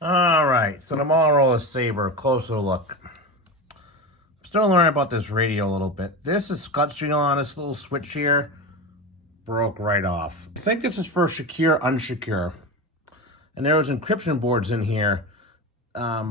All right, so the Motorola Saber, closer look. I'm still learning about this radio a little bit. This is scut string on this little switch here. Broke right off. I think this is for secure, unsecure. And there was encryption boards in here. A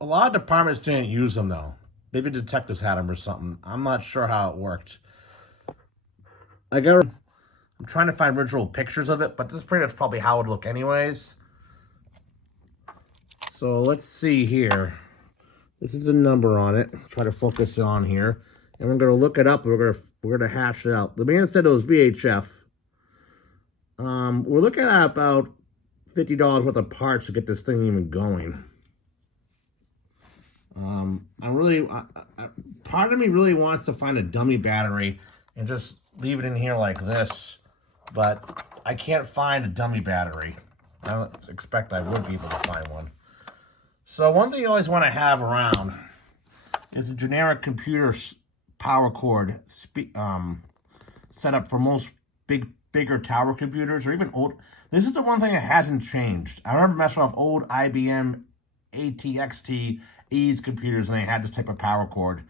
lot of departments didn't use them though. Maybe detectives had them or something. I'm not sure how it worked. I'm trying to find original pictures of it, but this is pretty much probably how it would look anyways. So let's see here. This is the number on it. Let's try to focus it on here. And we're going to look it up. And we're gonna hash it out. The man said it was VHF. We're looking at about $50 worth of parts to get this thing even going. Part of me really wants to find a dummy battery and just leave it in here like this, but I can't find a dummy battery. I don't expect I would be able to find one. So one thing you always want to have around is a generic computer power cord set up for most bigger tower computers, or even old. This is the one thing that hasn't changed. I remember messing with old IBM ATXT E's computers, and they had this type of power cord.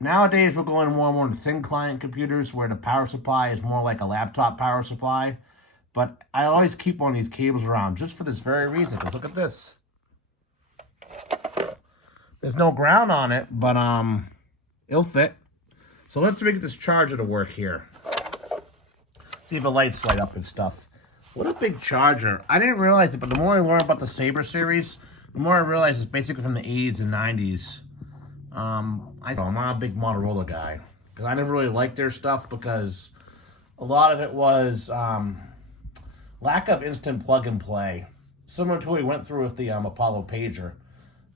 Nowadays, we're going more and more to thin client computers where the power supply is more like a laptop power supply. But I always keep one of these cables around just for this very reason. Because look at this. There's no ground on it, but it'll fit. So let's get this charger to work here. See if the lights light up and stuff. What a big charger. I didn't realize it, but the more I learn about the Saber series, the more I realize it's basically from the 80s and 90s. I'm not a big Motorola guy, because I never really liked their stuff because a lot of it was lack of instant plug and play. Similar to what we went through with the Apollo pager.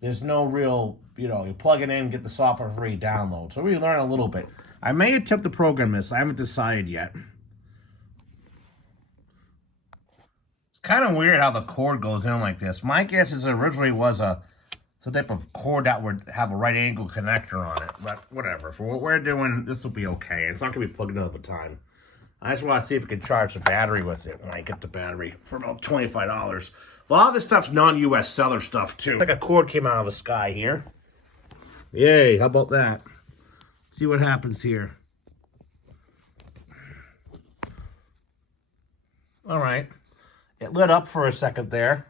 There's no real, you plug it in, get the software free download. So we learn a little bit. I may attempt to program this. I haven't decided yet. It's kind of weird how the cord goes in like this. My guess is it originally was some type of cord that would have a right angle connector on it. But whatever. For what we're doing, this will be okay. It's not going to be plugged in all the time. I just want to see if we can charge the battery with it when I get the battery for about $25. A lot of this stuff's non-US seller stuff too. Like a cord came out of the sky here. Yay, how about that? See what happens here. All right. It lit up for a second there.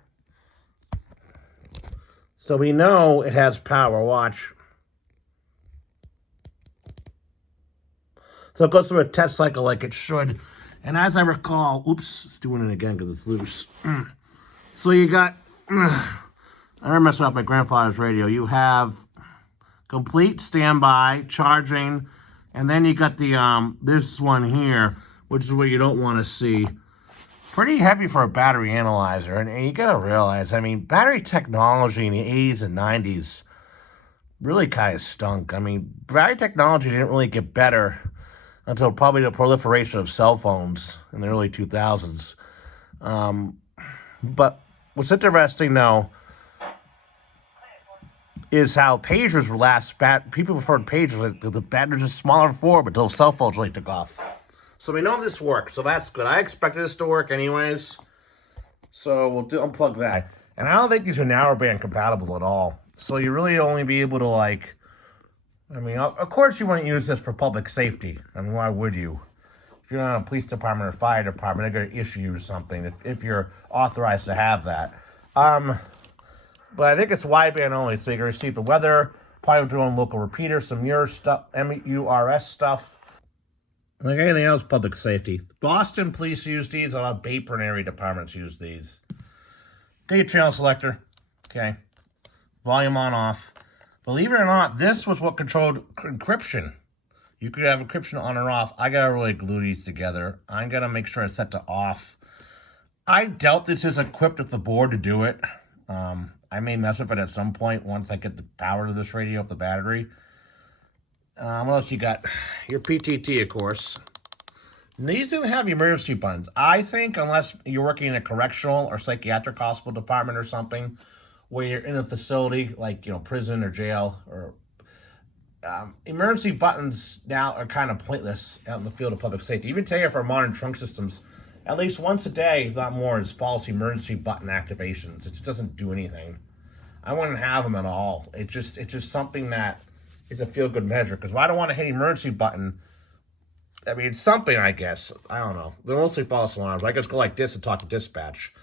So we know it has power. Watch. So it goes through a test cycle like it should. And as I recall, oops, it's doing it again because it's loose. So you got, I remember messing up my grandfather's radio. You have complete standby, charging, and then you got the, this one here, which is what you don't want to see. Pretty heavy for a battery analyzer. And you got to realize, I mean, battery technology in the 80s and 90s really kind of stunk. I mean, battery technology didn't really get better until probably the proliferation of cell phones in the early 2000s. But what's interesting, though, is how pagers were last. People preferred pagers. The batteries are smaller before, but until cell phones really took off. So we know this works, so that's good. I expected this to work anyways. So we'll unplug that. And I don't think these are narrowband compatible at all. So you really only be able to, like, I mean, of course you wouldn't use this for public safety. I mean, why would you? If you're not a police department or fire department, they're going to issue you something if you're authorized to have that. But I think it's wideband only, so you can receive the weather, probably doing local repeaters, some MURS stuff, MURS stuff. Like anything else, public safety. Boston police use these. A lot of Bay area departments use these. Get your channel selector. Okay. Volume on, off. Believe it or not, this was what controlled encryption. You could have encryption on or off. I gotta really glue these together. I'm gonna make sure it's set to off. I doubt this is equipped with the board to do it. I may mess with it at some point once I get the power to this radio off the battery. What else you got? Your PTT, of course. And these don't have emergency buttons. I think unless you're working in a correctional or psychiatric hospital department or something, where you're in a facility like, prison or jail, or emergency buttons now are kind of pointless out in the field of public safety. Even today, for modern trunk systems, at least once a day, if not more, is false emergency button activations. It just doesn't do anything. I wouldn't have them at all. It's just something that is a feel-good measure. Because I don't want to hit emergency button. I mean, it's something, I guess. I don't know. They're mostly false alarms. I just go like this and talk to dispatch.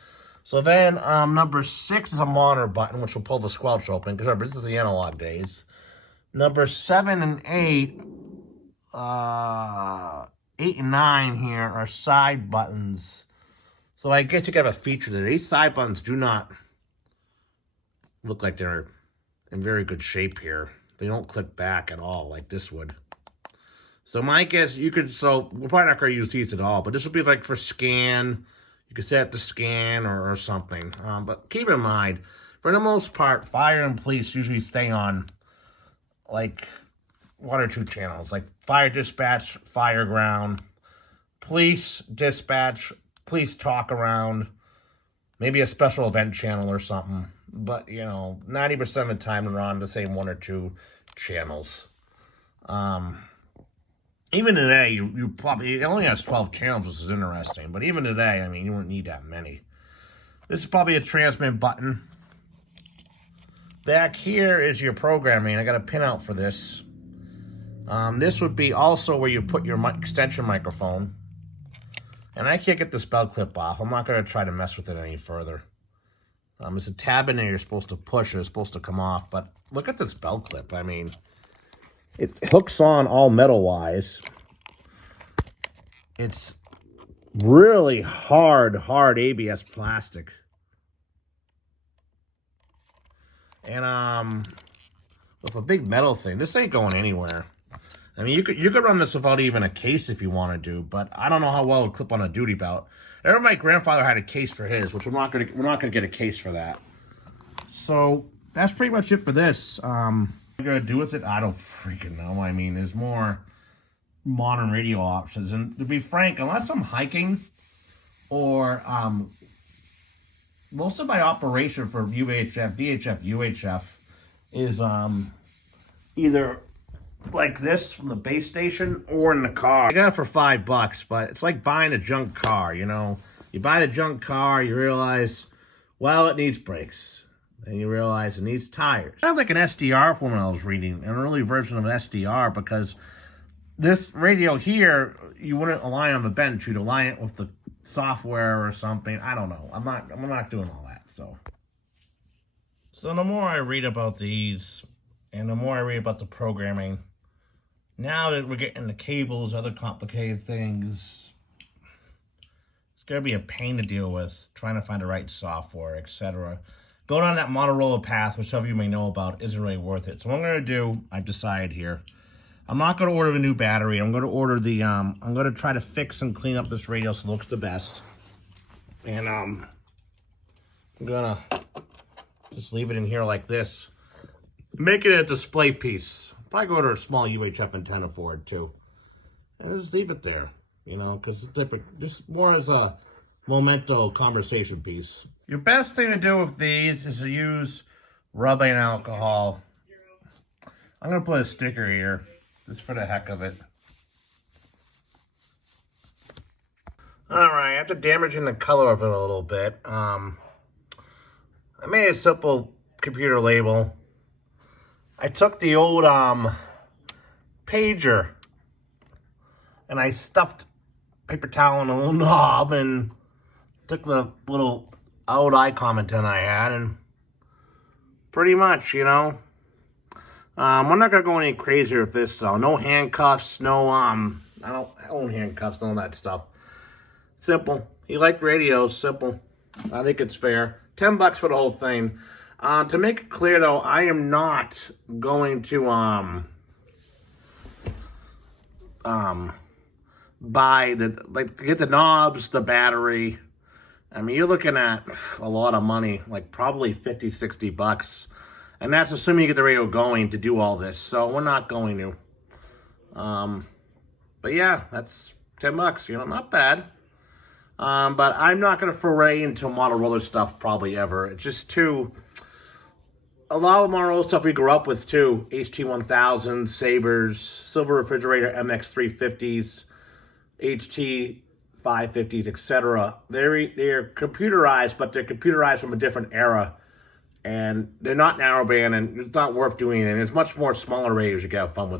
So then, number 6 is a monitor button, which will pull the squelch open. Because remember, this is the analog days. Number 7 and 8, 8 and 9 here are side buttons. So I guess you could have a feature that these side buttons do not look like they're in very good shape here. They don't click back at all like this would. So my guess, you could, so we're probably not going to use these at all, but this would be like for scan. You could set it to scan or something. But keep in mind, for the most part, fire and police usually stay on like 1 or 2 channels, like fire dispatch, fire ground, police dispatch, police talk around, maybe a special event channel or something. But, you know, 90% of the time they're on the same 1 or 2 channels. Even today, you probably, it only has 12 channels, which is interesting. But even today, I mean, you wouldn't need that many. This is probably a transmit button. Back here is your programming. I got a pinout for this. This would be also where you put your extension microphone. And I can't get this belt clip off. I'm not going to try to mess with it any further. It's a tab in there you're supposed to push. It's supposed to come off. But look at this belt clip. I mean, it hooks on all metal-wise. It's really hard ABS plastic. And with a big metal thing, this ain't going anywhere. I mean, you could run this without even a case if you want to do, but I don't know how well it would clip on a duty belt. I remember my grandfather had a case for his, which we're not gonna get a case for that. So that's pretty much it for this. What I'm gonna do with it, I don't freaking know. I mean, there's more modern radio options, and to be frank, unless I'm hiking or most of my operation for VHF, UHF is either like this from the base station or in the car. I got it for $5, but it's like buying a junk car, you know. You buy the junk car, you realize, well, it needs brakes. Then you realize it needs tires. I have like an SDR from when I was reading, an early version of an SDR, because this radio here, you wouldn't align on the bench, you'd align it with the software or something. I don't know. I'm not doing all that. So the more I read about these, and the more I read about the programming, now that we're getting the cables, other complicated things, it's gonna be a pain to deal with, trying to find the right software, etc. Going on that Motorola path, which some of you may know about, isn't really worth it. So what I'm gonna do, I've decided here, I'm not going to order a new battery. I'm going to order the, I'm going to try to fix and clean up this radio so it looks the best. And I'm going to just leave it in here like this. Make it a display piece. Probably go order a small UHF antenna for it too. And just leave it there, you know, because just more as a memento conversation piece. Your best thing to do with these is to use rubbing alcohol. I'm going to put a sticker here. Just for the heck of it. Alright, after damaging the color of it a little bit, I made a simple computer label. I took the old pager and I stuffed paper towel in a little knob and took the little old icon antenna I had, and pretty much, you know, we're not going to go any crazier with this, though. No handcuffs, no, I don't own handcuffs, none of that stuff. Simple. You like radios, simple. I think it's fair. $10 for the whole thing. To make it clear, though, I am not going to, buy get the knobs, the battery. I mean, you're looking at a lot of money, like probably $50, $60. And that's assuming you get the radio going to do all this. So we're not going to. But yeah, that's $10, you know, not bad. But I'm not going to foray into Motorola stuff probably ever. It's just too... A lot of Motorola stuff we grew up with too. HT1000, Sabers, Silver Refrigerator, MX350s, HT 550s, etc. They're computerized, but they're computerized from a different era. And they're not narrowband, and it's not worth doing anything. It's much more smaller radios you can have fun with.